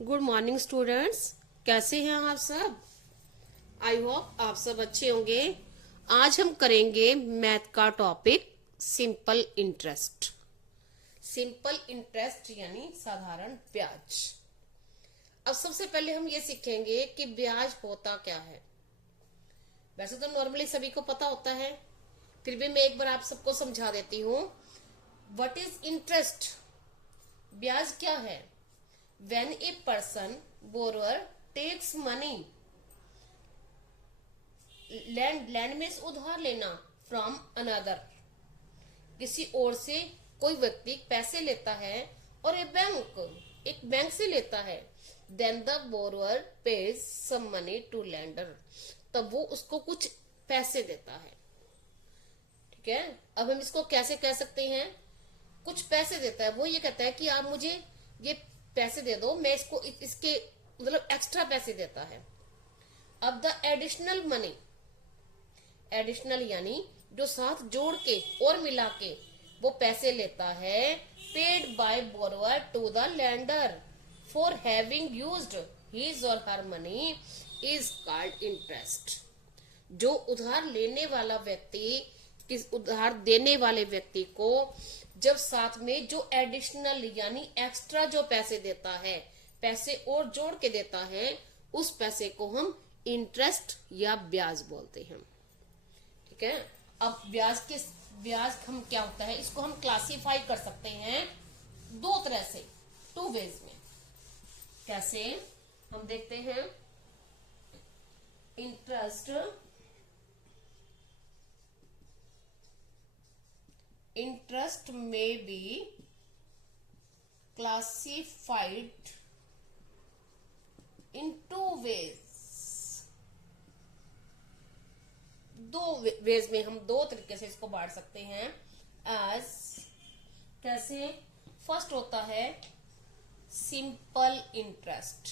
Good morning students. कैसे हैं आप सब? आई होप आप सब अच्छे होंगे। आज हम करेंगे मैथ का topic simple interest. Simple interest यानी साधारण ब्याज। अब सबसे पहले हम ये सीखेंगे कि ब्याज होता क्या है। वैसे तो नॉर्मली सभी को पता होता है, फिर भी मैं एक बार आप सबको समझा देती हूँ। What is interest? ब्याज क्या है? When a person borrower takes money, land में उधार लेना, फ्रॉम अनदर, किसी और से कोई व्यक्ति पैसे लेता है और एक बैंक से लेता है, then the borrower pays some money to lender, तब वो उसको कुछ पैसे देता है। ठीक है, अब हम इसको कैसे कह सकते हैं? कुछ पैसे देता है, वो ये कहता है कि आप मुझे ये पैसे दे दो, मैं इसको इसके मतलब एक्स्ट्रा पैसे देता है। अब द एडिशनल मनी, एडिशनल यानी जो साथ जोड़ के और मिला के वो पैसे लेता है, paid by borrower to the lender for having used his or her money is called interest. जो उधार लेने वाला व्यक्ति किस उधार देने वाले व्यक्ति को जब साथ में जो एडिशनल यानी एक्स्ट्रा जो पैसे देता है, पैसे और जोड़ के देता है, उस पैसे को हम इंटरेस्ट या ब्याज बोलते हैं। ठीक है, अब ब्याज हम क्या होता है, इसको हम क्लासिफाई कर सकते हैं दो तरह से, टू वेज में। कैसे हम देखते हैं? Interest may be classified in two ways। दो वेज में हम दो तरीके से इसको बांट सकते हैं। एज कैसे? फर्स्ट होता है सिंपल इंटरेस्ट,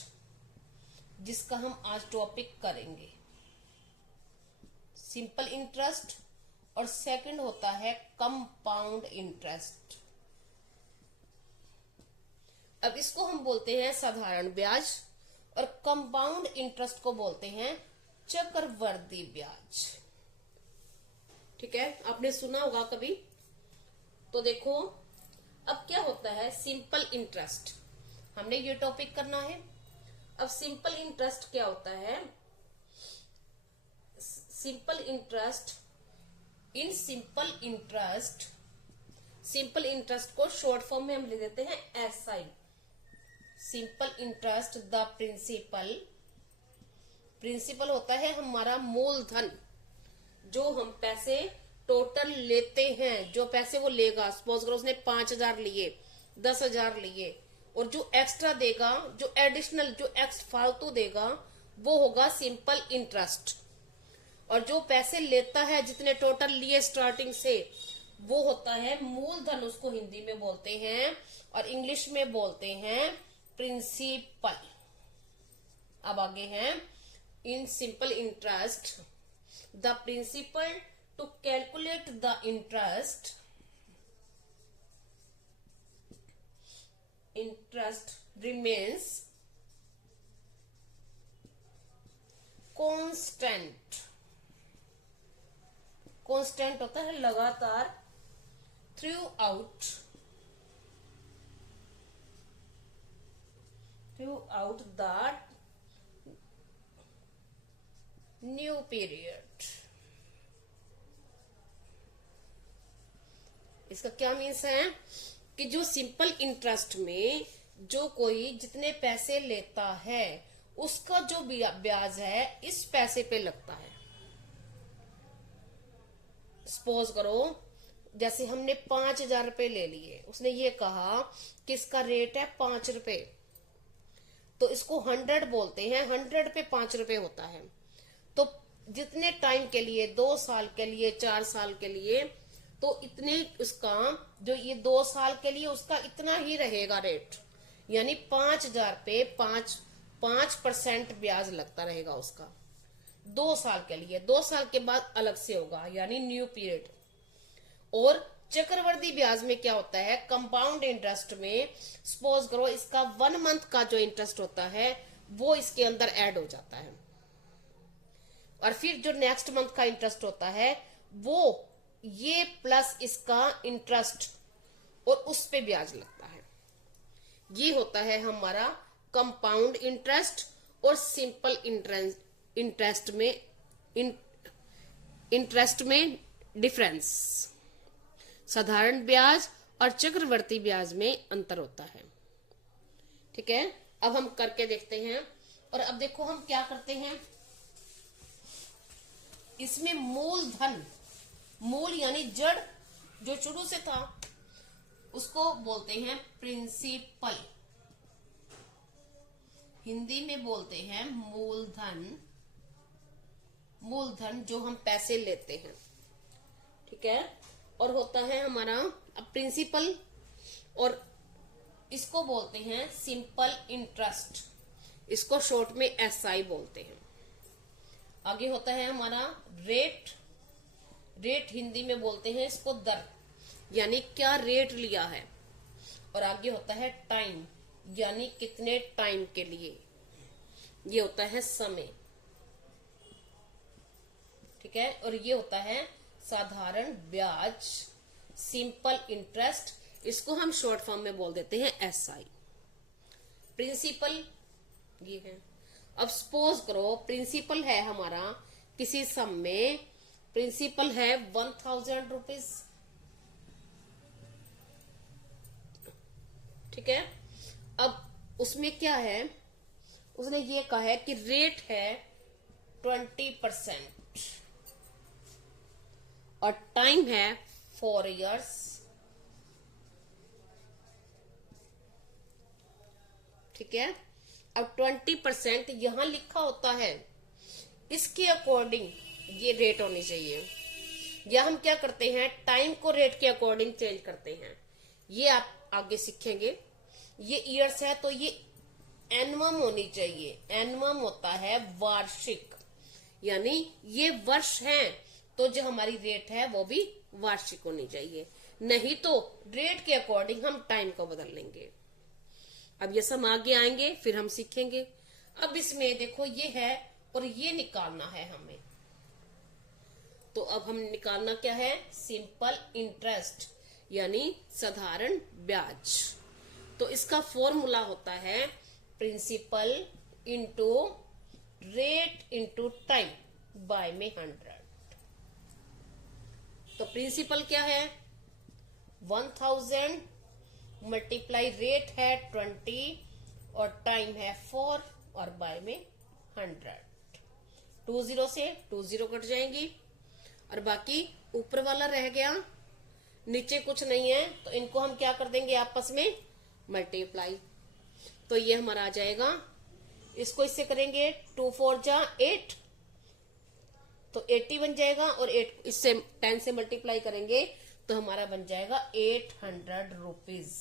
जिसका हम आज टॉपिक करेंगे, सिंपल इंटरेस्ट। और सेकंड होता है कंपाउंड इंटरेस्ट। अब इसको हम बोलते हैं साधारण ब्याज, और कंपाउंड इंटरेस्ट को बोलते हैं चक्रवृद्धि ब्याज। ठीक है, आपने सुना होगा कभी। तो देखो अब क्या होता है सिंपल इंटरेस्ट, हमने ये टॉपिक करना है। अब सिंपल इंटरेस्ट क्या होता है? सिंपल इंटरेस्ट, इन सिंपल इंटरेस्ट को शॉर्ट फॉर्म में हम लिख देते हैं SI। Simple interest the principal होता है हमारा मूलधन, जो हम पैसे टोटल लेते हैं, जो पैसे वो लेगा। सपोज करो उसने 5,000 लिए, 10,000 लिए, और जो एक्स्ट्रा देगा, जो एडिशनल जो फालतू देगा, वो होगा सिंपल इंटरेस्ट। और जो पैसे लेता है जितने टोटल लिए स्टार्टिंग से, वो होता है मूलधन, उसको हिंदी में बोलते हैं और इंग्लिश में बोलते हैं प्रिंसिपल। अब आगे हैं in simple interest the principal to calculate the interest remains constant. Constant होता है लगातार, throughout the new period. इसका क्या मीन्स है कि जो सिंपल इंटरेस्ट में जो कोई जितने पैसे लेता है, उसका जो ब्याज है इस पैसे पे लगता है। सपोज करो जैसे हमने 5,000 रुपए ले लिए, उसने ये कहा कि इसका रेट है 5 रुपए, तो इसको 100 बोलते हैं। 100 पे 5 रुपए होता है। तो जितने टाइम के लिए, 2 साल के लिए, 4 साल के लिए, तो इतने उसका जो ये 2 साल के लिए उसका इतना ही रहेगा रेट, यानी 5,000 पे 5% ब्याज लगता रहेगा उसका 2 साल के लिए। 2 साल के बाद अलग से होगा, यानी न्यू पीरियड। और चक्रवर्ती ब्याज में क्या होता है, कंपाउंड इंटरेस्ट में सपोज करो इसका 1 मंथ का जो इंटरेस्ट होता है वो इसके अंदर ऐड हो जाता है, और फिर जो नेक्स्ट मंथ का इंटरेस्ट होता है वो ये प्लस इसका इंटरेस्ट और उस पे ब्याज लगता है। ये होता है हमारा कंपाउंड इंटरेस्ट और सिंपल इंटरेस्ट में डिफरेंस। साधारण ब्याज और चक्रवर्ती ब्याज में अंतर होता है। ठीक है, अब हम करके देखते हैं। और अब देखो हम क्या करते हैं, इसमें मूलधन, मूल यानी जड़ जो शुरू से था उसको बोलते हैं प्रिंसिपल, हिंदी में बोलते हैं मूलधन, मूलधन जो हम पैसे लेते हैं। ठीक है, और होता है हमारा अब प्रिंसिपल, और इसको बोलते हैं सिंपल इंटरेस्ट, इसको शॉर्ट में एसआई बोलते हैं। आगे होता है हमारा रेट, रेट हिंदी में बोलते हैं इसको दर, यानी क्या रेट लिया है। और आगे होता है टाइम, यानी कितने टाइम के लिए, ये होता है समय। ठीक है, और ये होता है साधारण ब्याज, सिंपल इंटरेस्ट, इसको हम शॉर्ट फॉर्म में बोल देते हैं एसआई। प्रिंसिपल ये है। अब सपोज करो प्रिंसिपल है हमारा किसी सम में, प्रिंसिपल है 1000 रुपीज। ठीक है, अब उसमें क्या है, उसने ये कहा है कि रेट है 20% और टाइम है 4 years। ठीक है, अब 20% यहां लिखा होता है, इसके अकॉर्डिंग ये रेट होनी चाहिए, या हम क्या करते हैं टाइम को रेट के अकॉर्डिंग चेंज करते हैं, ये आप आगे सीखेंगे। ये ईयर्स है तो ये एनवम होनी चाहिए, एनवम होता है वार्षिक, यानी ये वर्ष है तो जो हमारी रेट है वो भी वार्षिक होनी चाहिए, नहीं तो रेट के अकॉर्डिंग हम टाइम को बदल लेंगे। अब ये सब आगे आएंगे फिर हम सीखेंगे। अब इसमें देखो ये है और ये निकालना है हमें, तो अब हम निकालना क्या है, सिंपल इंटरेस्ट यानी साधारण ब्याज। तो इसका फॉर्मूला होता है principal into rate into time by में 100। तो प्रिंसिपल क्या है 1000 मल्टीप्लाई रेट है 20 और टाइम है 4 और बाय में 100। 20 से 20 कट जाएंगी और बाकी ऊपर वाला रह गया, नीचे कुछ नहीं है तो इनको हम क्या कर देंगे आपस में मल्टीप्लाई। तो ये हमारा आ जाएगा, इसको इससे करेंगे 2 4 जा 8 तो 80 बन जाएगा, और 8 इससे 10 से मल्टीप्लाई करेंगे तो हमारा बन जाएगा 800 रुपीज।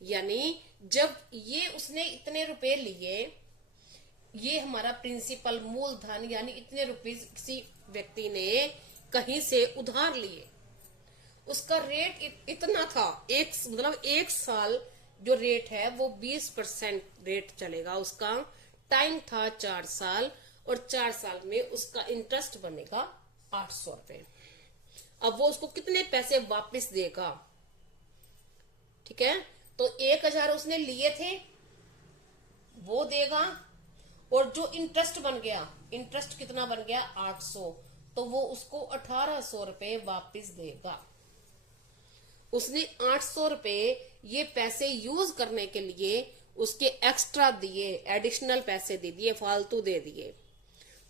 यानी जब ये उसने इतने रुपए लिए, ये हमारा प्रिंसिपल मूलधन यानी इतने रुपीज किसी व्यक्ति ने कहीं से उधार लिए, उसका रेट इतना था, मतलब एक साल जो रेट है वो 20% रेट चलेगा, उसका टाइम था 4 साल और 4 साल में उसका इंटरेस्ट बनेगा 800 रुपए। अब वो उसको कितने पैसे वापस देगा, ठीक है, तो 1000 उसने लिए थे वो देगा, और जो इंटरेस्ट बन गया, इंटरेस्ट कितना बन गया 800, तो वो उसको 1800 रुपए वापस देगा। उसने 800 रुपए ये पैसे यूज करने के लिए उसके एक्स्ट्रा दिए, एडिशनल पैसे दे दिए, फालतू दे दिए,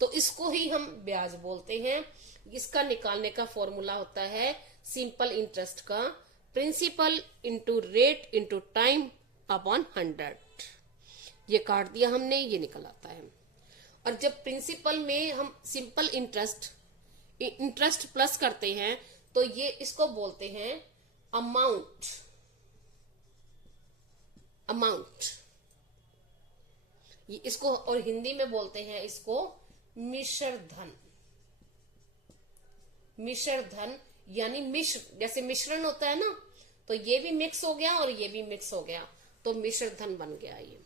तो इसको ही हम ब्याज बोलते हैं। इसका निकालने का फॉर्मूला होता है सिंपल इंटरेस्ट का principal into rate into time upon 100। ये काट दिया हमने, ये निकल आता है। और जब प्रिंसिपल में हम सिंपल इंटरेस्ट प्लस करते हैं तो ये इसको बोलते हैं अमाउंट। ये इसको और हिंदी में बोलते हैं इसको मिश्र धन। मिश्र धन यानी मिश्र, जैसे मिश्रण होता है ना, तो ये भी मिक्स हो गया और ये भी मिक्स हो गया, तो मिश्र धन बन गया। ये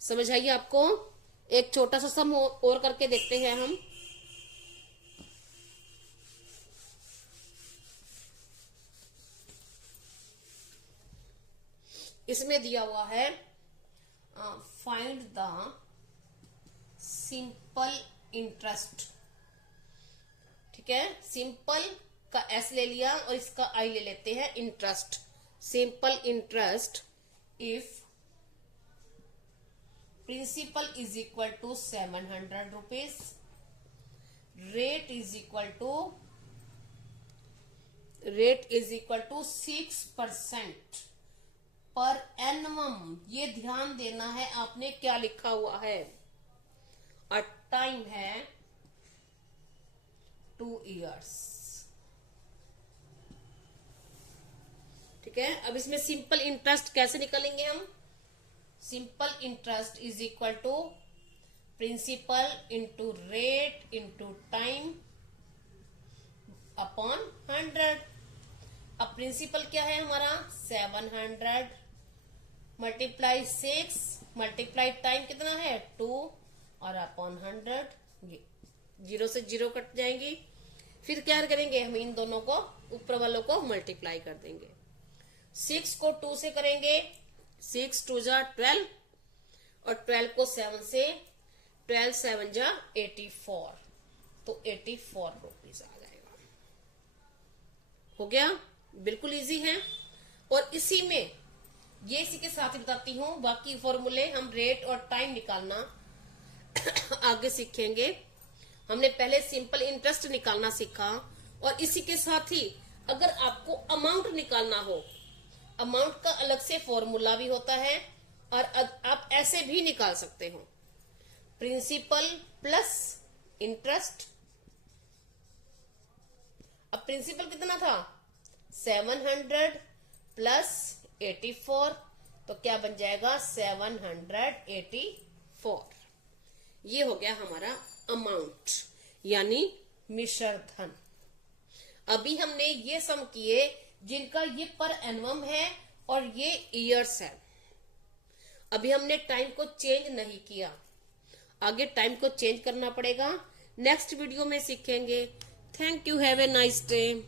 समझ आइए आपको। एक छोटा सा सम और करके देखते हैं हम। इसमें दिया हुआ है फाइंड द सिंपल इंटरेस्ट। ठीक है, सिंपल का एस ले लिया और इसका आई ले लेते हैं, interest. Simple interest if principal is equal to 700 rupees, rate is equal to 6% per annum. ये ध्यान देना है आपने क्या लिखा हुआ है, और टाइम है 2 years। ठीक है, अब इसमें सिंपल इंटरेस्ट कैसे निकालेंगे हम। Simple interest is equal to principal into rate into time upon 100। अब प्रिंसिपल क्या है हमारा 700 मल्टीप्लाई 6 मल्टीप्लाई टाइम कितना है 2 और अपॉन 100। जीरो से जीरो कट जाएंगी। फिर क्या करेंगे हम, इन दोनों को ऊपर वालों को मल्टीप्लाई कर देंगे। 6 को 2 से करेंगे, 6 2 जा 12 और 12 को 7 से, 12 7 जा 84, तो 84 रुपीज आ जाएगा। हो गया, बिल्कुल इजी है। और इसी में ये इसी के साथ ही बताती हूं, बाकी फॉर्मूले हम रेट और टाइम निकालना आगे सीखेंगे। हमने पहले सिंपल इंटरेस्ट निकालना सीखा, और इसी के साथ ही अगर आपको अमाउंट निकालना हो, अमाउंट का अलग से फॉर्मूला भी होता है, और आप ऐसे भी निकाल सकते हो, प्रिंसिपल प्लस इंटरेस्ट। अब प्रिंसिपल कितना था 700 प्लस 84, तो क्या बन जाएगा 784। ये हो गया हमारा अमाउंट, यानी मिश्र धन। अभी हमने ये सम किए जिनका ये पर एनवम है और ये ईयर्स है। अभी हमने टाइम को चेंज नहीं किया, आगे टाइम को चेंज करना पड़ेगा। नेक्स्ट वीडियो में सीखेंगे। Thank you, have a nice day.